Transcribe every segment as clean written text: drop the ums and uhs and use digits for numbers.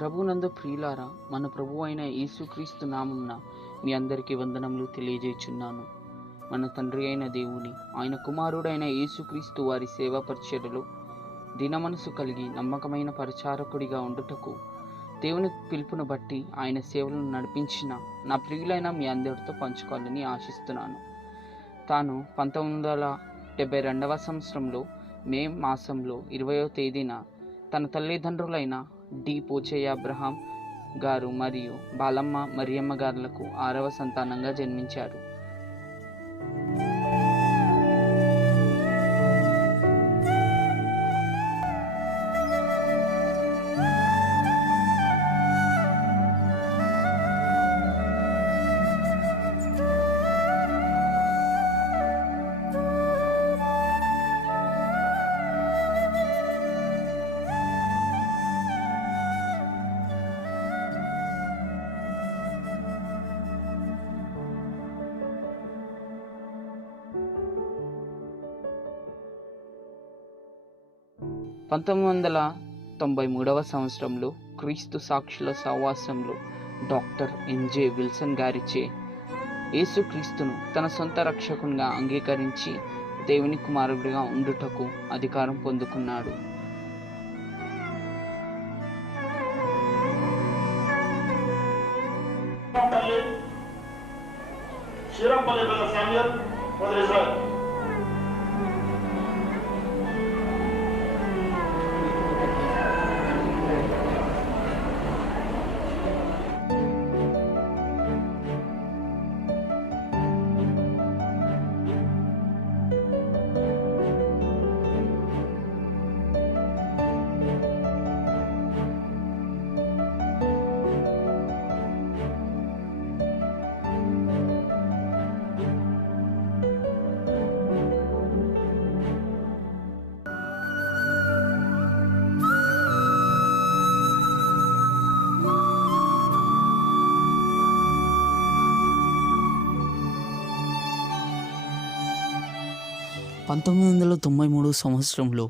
ప్రభునందు ప్రియులారా, మన ప్రభు అయిన యేసుక్రీస్తు నామమున మీ అందరికీ వందనములు తెలియజేయుచున్నాను. మన తండ్రి అయిన దేవుని, ఆయన కుమారుడైన యేసుక్రీస్తు వారి సేవా పరిచర్యలో దినమనసు కలిగి నమ్మకమైన పరిచారకుడిగా ఉండుటకు దేవుని పిలుపును బట్టి ఆయన సేవలను నడిపించిన నా ప్రియులైన మీ అందరితో పంచుకోవాలని ఆశిస్తున్నాను. తాను 1972వ సంవత్సరంలో మే మాసంలో 20వ తేదీన తన తల్లిదండ్రులైన డి పోచయ్య అబ్రహాం గారు మరియు బాలమ్మ మరియమ్మ గారులకు 6వ సంతానంగా జన్మించారు. పంతొమ్మిది 1993వ సంవత్సరంలో క్రీస్తు సాక్షుల సహవాసంలో డాక్టర్ ఎంజే విల్సన్ గారిచే యేసుక్రీస్తును తన సొంత రక్షకునిగా అంగీకరించి దేవుని కుమారుడిగా ఉండుటకు అధికారం పొందుకున్నాడు. సంవత్సరంలో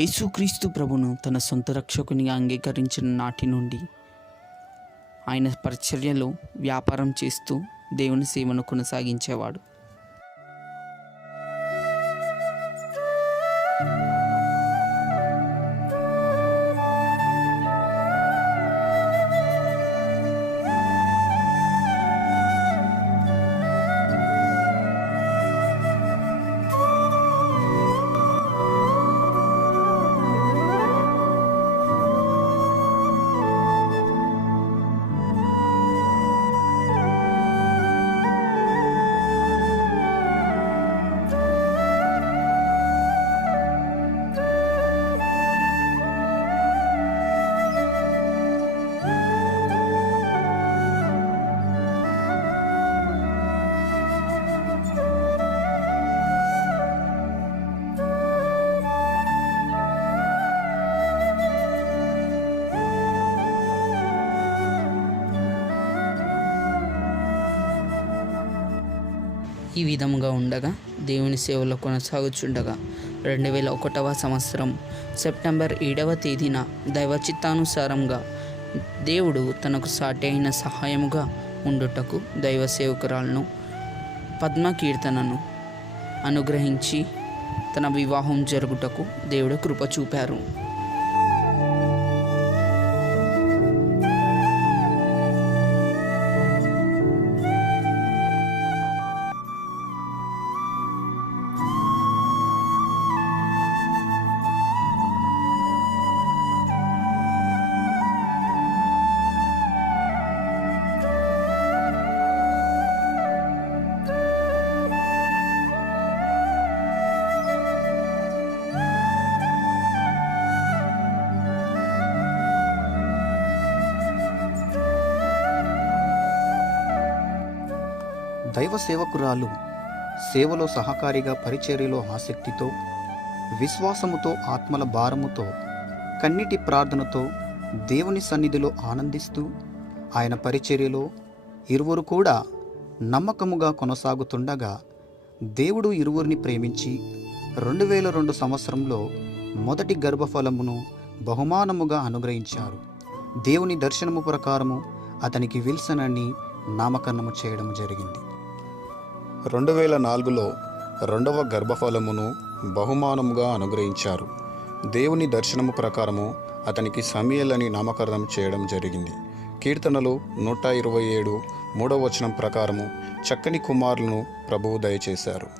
యేసుక్రీస్తు ప్రభును తన సొంత రక్షకునిగా అంగీకరించిన నాటి నుండి ఆయన పరిచర్యలో వ్యాపారం చేస్తూ దేవుని సేవను కొనసాగించేవాడు. ఈ విధముగా ఉండగా దేవుని సేవలో కొనసాగుచుండగా 2001వ సంవత్సరం సెప్టెంబర్ 7వ తేదీన దైవ చిత్తానుసారంగా దేవుడు తనకు సాటి అయిన సహాయముగా ఉండుటకు దైవ సేవకురాలను పద్మకీర్తనను అనుగ్రహించి తన వివాహం జరుగుటకు దేవుడు కృప చూపారు. దైవ సేవకురాలు సేవలో సహకారిగా పరిచర్యలో ఆసక్తితో, విశ్వాసముతో, ఆత్మల భారముతో, కన్నీటి ప్రార్థనతో దేవుని సన్నిధిలో ఆనందిస్తూ ఆయన పరిచర్యలో ఇరువురు కూడా నమ్మకముగా కొనసాగుతుండగా దేవుడు ఇరువురిని ప్రేమించి 2002 సంవత్సరంలో మొదటి గర్భఫలమును బహుమానముగా అనుగ్రహించారు. దేవుని దర్శనము ప్రకారము అతనికి విల్సన్ అని నామకరణము చేయడం జరిగింది. 2004లో రెండవ గర్భఫలమును బహుమానముగా అనుగ్రహించారు. దేవుని దర్శనము ప్రకారము అతనికి సమూయేల్ అని నామకరణం చేయడం జరిగింది. కీర్తనలు 127 3వ వచనం ప్రకారము చక్కని కుమారులను ప్రభువు దయచేశారు.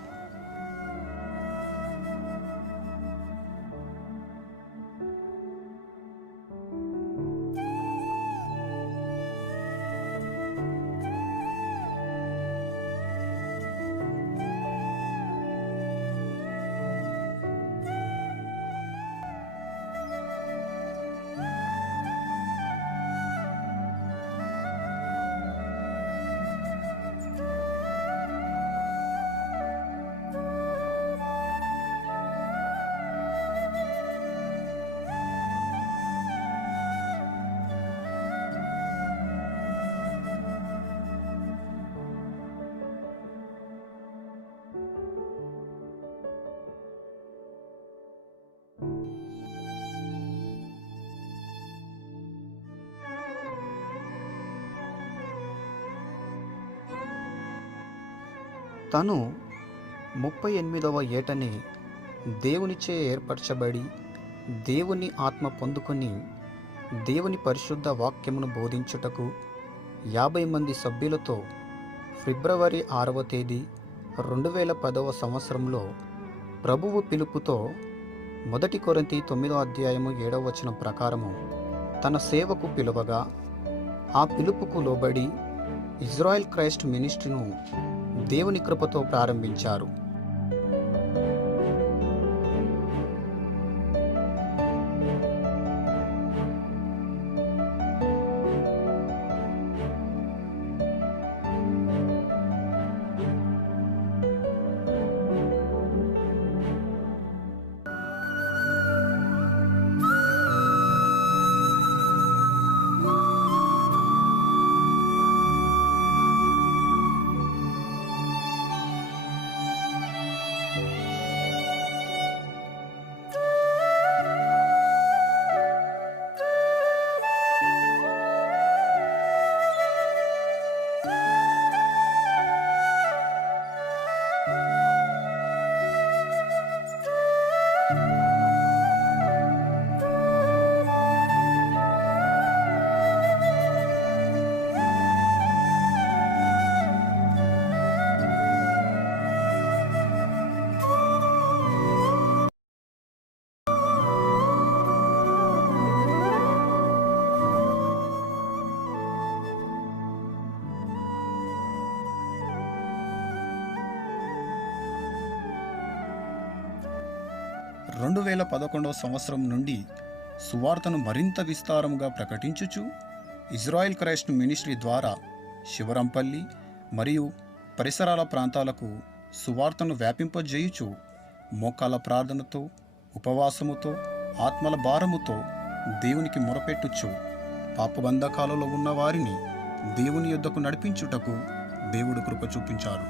తను 38వ ఏటనే దేవునిచే ఏర్పరచబడి దేవుని ఆత్మ పొందుకొని దేవుని పరిశుద్ధ వాక్యమును బోధించుటకు 50 మంది సభ్యులతో ఫిబ్రవరి 6వ తేదీ 2010వ సంవత్సరంలో ప్రభువు పిలుపుతో 1 కొరింథీ 9వ అధ్యాయము 7వ వచనం ప్రకారము తన సేవకు పిలువగా ఆ పిలుపుకు లోబడి ఇజ్రాయెల్ క్రైస్ట్ మినిస్ట్రీను దేవుని కృపతో ప్రారంభించారు. రెండు 2011వ సంవత్సరం నుండి సువార్తను మరింత విస్తారముగా ప్రకటించుచు ఇజ్రాయెల్ క్రైస్ట్ మినిస్ట్రీ ద్వారా శివరంపల్లి మరియు పరిసరాల ప్రాంతాలకు సువార్తను వ్యాపింపజేయుచు మోకాల ప్రార్థనతో ఉపవాసముతో ఆత్మల భారముతో దేవునికి మొరపెట్టుచు పాపబంధకాలలో ఉన్న వారిని దేవుని యొద్దకు నడిపించుటకు దేవుడు కృప చూపించారు.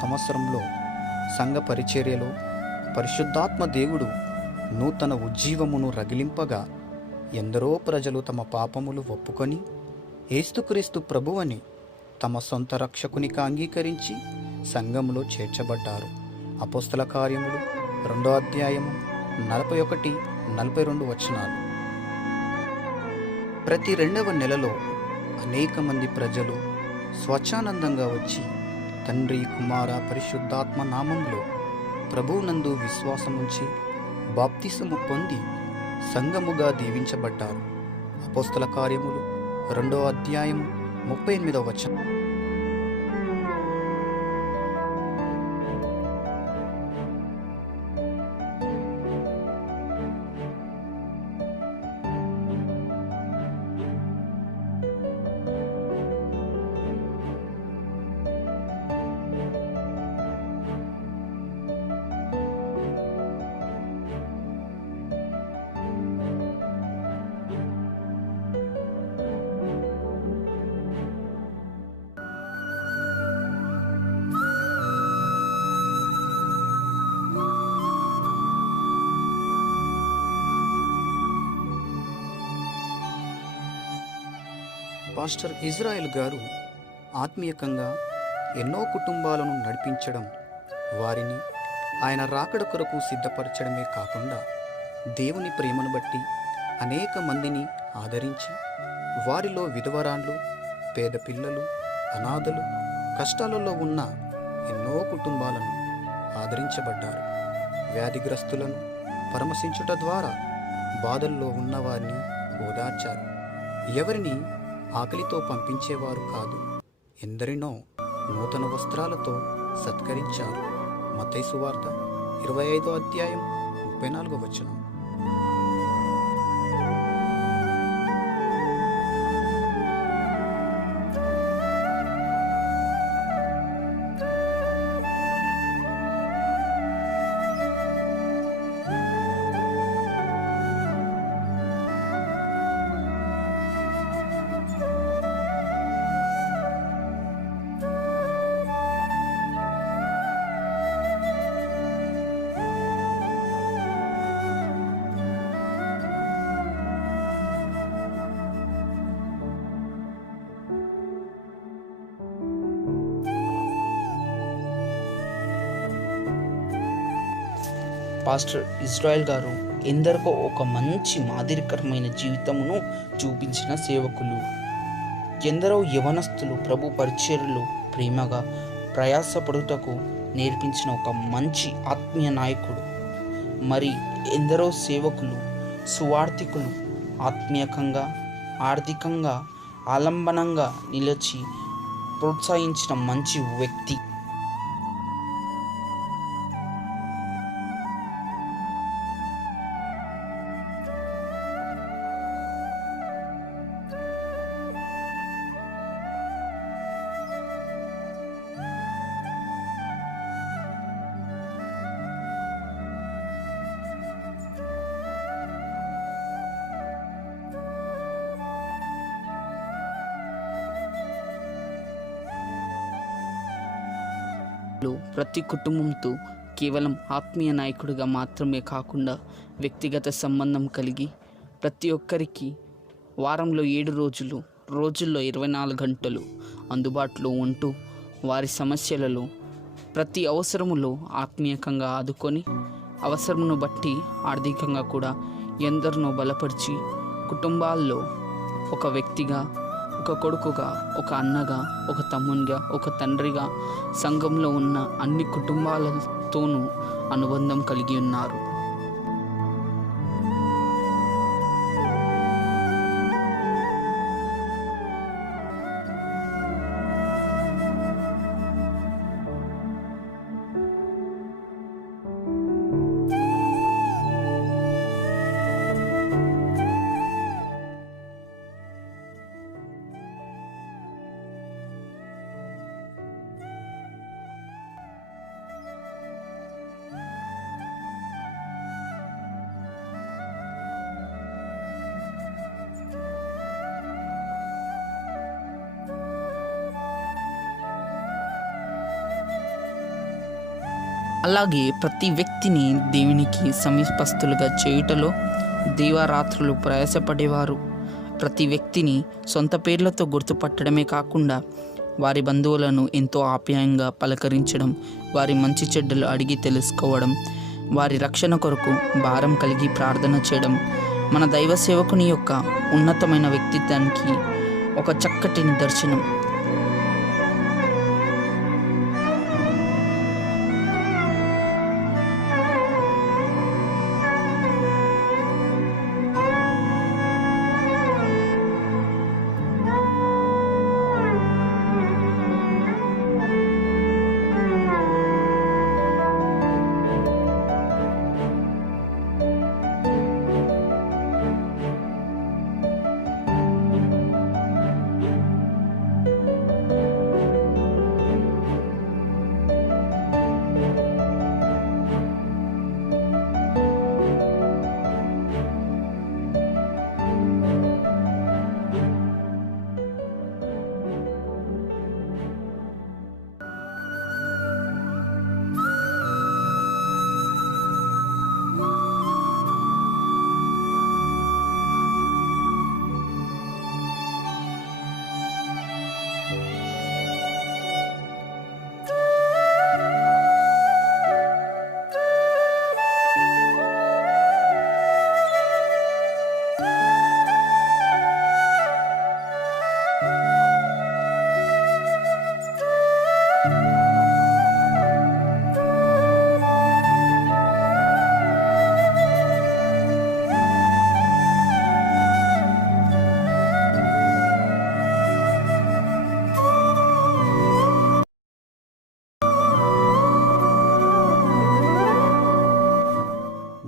సంవత్సరంలో సంఘ పరిచర్యలో పరిశుద్ధాత్మ దేవుడు నూతన ఉజ్జీవమును రగిలింపగా ఎందరో ప్రజలు తమ పాపములు ఒప్పుకొని యేసుక్రీస్తు ప్రభువని తమ సొంత రక్షకునిగా అంగీకరించి సంఘములో చేర్చబడ్డారు. అపోస్తల కార్యములు 2వ అధ్యాయము 41-42 వచనాలు. ప్రతి 2వ నెలలో అనేక మంది ప్రజలు స్వచ్ఛానందంగా వచ్చి తండ్రి, కుమార, పరిశుద్ధాత్మ నామంలో ప్రభువునందు విశ్వాసముంచి బాప్తిసము పొంది సంఘముగా దీవించబడ్డారు. అపోస్తల కార్యములు 2వ అధ్యాయం 38వ వచనం. పాస్టర్ ఇజ్రాయెల్ గారు ఆత్మీయకంగా ఎన్నో కుటుంబాలను నడిపించడం, వారిని ఆయన రాకడ కొరకు సిద్ధపరచడమే కాకుండా దేవుని ప్రేమను బట్టి అనేక మందిని ఆదరించి వారిలో విధవరాండ్లు, పేద పిల్లలు, అనాథలు, కష్టాలలో ఉన్న ఎన్నో కుటుంబాలను ఆదరించబడ్డారు. వ్యాధిగ్రస్తులను పరామర్శించుట ద్వారా బాధల్లో ఉన్నవారిని ఓదార్చారు. ఎవరిని ఆకలితో పంపించేవారు కాదు, ఎందరినో నూతన వస్త్రాలతో సత్కరించారు. మత్తయి సువార్త 25వ అధ్యాయం 34వ వచనం. పాస్టర్ ఇజ్రాయెల్ గారు ఎందరికో ఒక మంచి మాదిరికరమైన జీవితమును చూపించిన సేవకులు. ఎందరో యవనస్తులు ప్రభు పరిచర్యలు ప్రేమగా ప్రయాసపడుటకు నేర్పించిన ఒక మంచి ఆత్మీయ నాయకుడు. మరి ఎందరో సేవకులు, సువార్థికులు ఆత్మీయకంగా, ఆర్థికంగా ఆలంబనంగా నిలిచి ప్రోత్సహించిన మంచి వ్యక్తి. ప్రతి కుటుంబంతో కేవలం ఆత్మీయ నాయకుడిగా మాత్రమే కాకుండా వ్యక్తిగత సంబంధం కలిగి ప్రతి ఒక్కరికి వారంలో 7 రోజులు, రోజుల్లో 24 గంటలు అందుబాటులో ఉంటూ వారి సమస్యలలో ప్రతి అవసరములో ఆత్మీయంగా ఆదుకొని అవసరమును బట్టి ఆర్థికంగా కూడా ఎందరినో బలపరిచి కుటుంబాల్లో ఒక వ్యక్తిగా, ఒక కొడుకుగా, ఒక అన్నగా, ఒక తమ్మునిగా, ఒక తండ్రిగా సంఘంలో ఉన్న అన్ని కుటుంబాలతోనూ అనుబంధం కలిగి ఉన్నారు. అలాగే ప్రతి వ్యక్తిని దేవునికి సమీపస్తులుగా చేయుటలో దీవారాత్రులు ప్రయాసపడేవారు. ప్రతి వ్యక్తిని సొంత పేర్లతో గుర్తుపట్టడమే కాకుండా వారి బంధువులను ఎంతో ఆప్యాయంగా పలకరించడం, వారి మంచి చెడ్డలు అడిగి తెలుసుకోవడం, వారి రక్షణ కొరకు భారం కలిగి ప్రార్థన చేయడం మన దైవ సేవకుని యొక్క ఉన్నతమైన వ్యక్తిత్వానికి ఒక చక్కటి నిదర్శనం.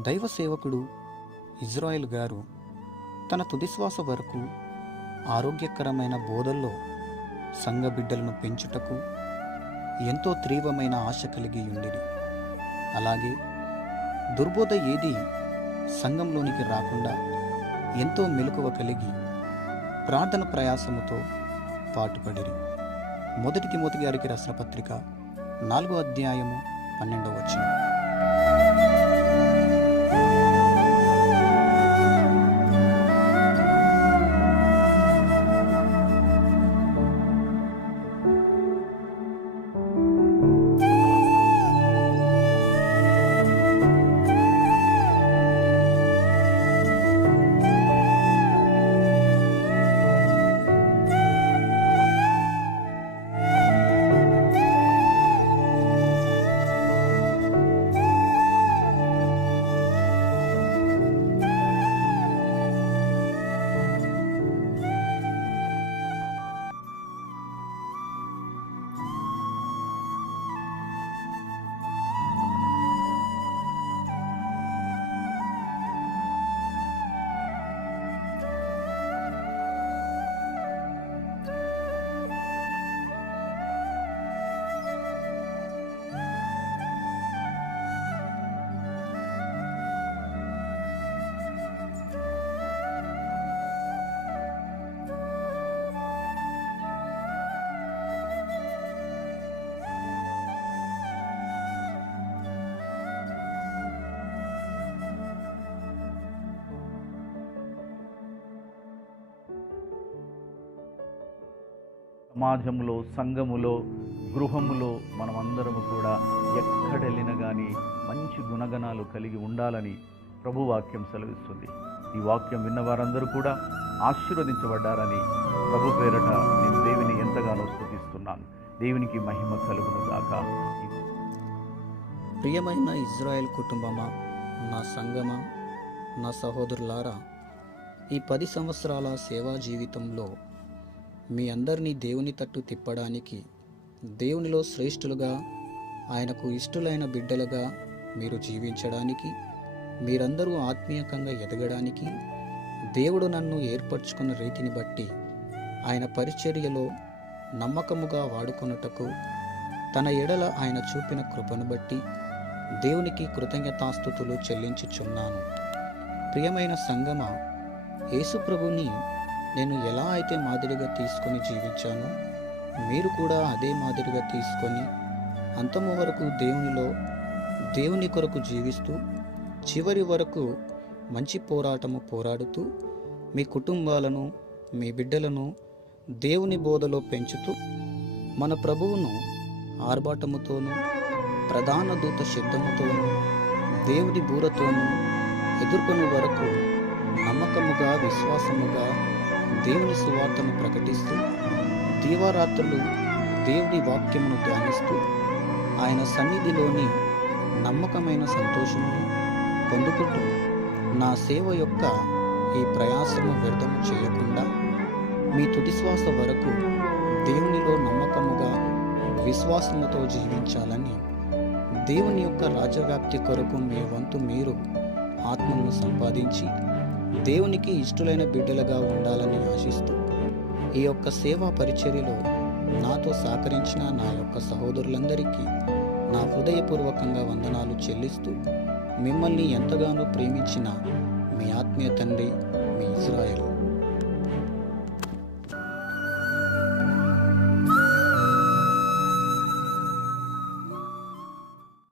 దైవ సేవకుడు ఇజ్రాయెల్ గారు తన తుదిశ్వాస వరకు ఆరోగ్యకరమైన బోధల్లో సంఘ బిడ్డలను పెంచుటకు ఎంతో తీవ్రమైన ఆశ కలిగి ఉండేది. అలాగే దుర్బోధ ఏది సంఘంలోనికి రాకుండా ఎంతో మెలకువ కలిగి ప్రార్థన ప్రయాసముతో పాటుపడిరి. 1 తిమోతి గారికి రాసిన పత్రిక 4వ అధ్యాయము 12వ వచనం. సమాజంలో, సంఘములో, గృహములో మనమందరము కూడా ఎక్కడెళ్ళినా కానీ మంచి గుణగణాలు కలిగి ఉండాలని ప్రభు వాక్యం సెలవిస్తుంది. ఈ వాక్యం విన్న వారందరూ కూడా ఆశీర్వదించబడ్డారని ప్రభు పేరట నేను దేవుని ఎంతగానో స్తుతిస్తున్నాను. దేవునికి మహిమ కలుగును గాక. ప్రియమైన ఇజ్రాయెల్ కుటుంబమా, నా సంగమా, నా సహోదరులారా, ఈ 10 సంవత్సరాల సేవా జీవితంలో మీ అందరినీ దేవుని తట్టు తిప్పడానికి, దేవునిలో శ్రేష్ఠులుగా, ఆయనకు ఇష్టలైన బిడ్డలుగా మీరు జీవించడానికి, మీరందరూ ఆత్మీయంగా ఎదగడానికి దేవుడు నన్ను ఏర్పరచుకున్న రీతిని బట్టి ఆయన పరిచర్యలో నమ్మకముగా వాడుకొనుటకు తన ఎడల ఆయన చూపిన కృపను బట్టి దేవునికి కృతజ్ఞతాస్తుతులు చెల్లించుచున్నాను. ప్రియమైన సంగమ, యేసు ప్రభుని నేను ఎలా అయితే మాదిరిగా తీసుకొని జీవించానో మీరు కూడా అదే మాదిరిగా తీసుకొని అంతము వరకు దేవుని కొరకు జీవిస్తూ చివరి వరకు మంచి పోరాటము పోరాడుతూ మీ కుటుంబాలను, మీ బిడ్డలను దేవుని బోధలో పెంచుతూ మన ప్రభువును ఆర్భాటముతోనూ, ప్రధాన దూత శబ్దముతోనూ, దేవుని బూరతోనూ ఎదుర్కొని వరకు నమ్మకముగా, విశ్వాసముగా దేవుని సువార్తను ప్రకటిస్తూ దీవారాత్రులు దేవుని వాక్యమును ధ్యానిస్తూ ఆయన సన్నిధిలోని నమ్మకమైన సంతోషమును పొందుకుంటూ నా సేవ యొక్క ఈ ప్రయాసము వ్యర్థము చేయకుండా మీ తుది శ్వాస వరకు దేవునిలో నమ్మకముగా, విశ్వాసముతో జీవించాలని, దేవుని యొక్క రాజ్యవ్యాప్తి కొరకు మీ వంతు మీరు ఆత్మను సంపాదించి దేవునికి ఇష్టలైన బిడ్డలుగా ఉండాలని ఆశిస్తూ ఈ యొక్క సేవా పరిచర్యలో నాతో సహకరించిన నా యొక్క సహోదరులందరికీ నా హృదయపూర్వకంగా వందనాలు చెల్లిస్తూ మిమ్మల్ని ఎంతగానో ప్రేమించిన మీ ఆత్మీయ తండ్రి, మీ ఇజ్రాయెల్.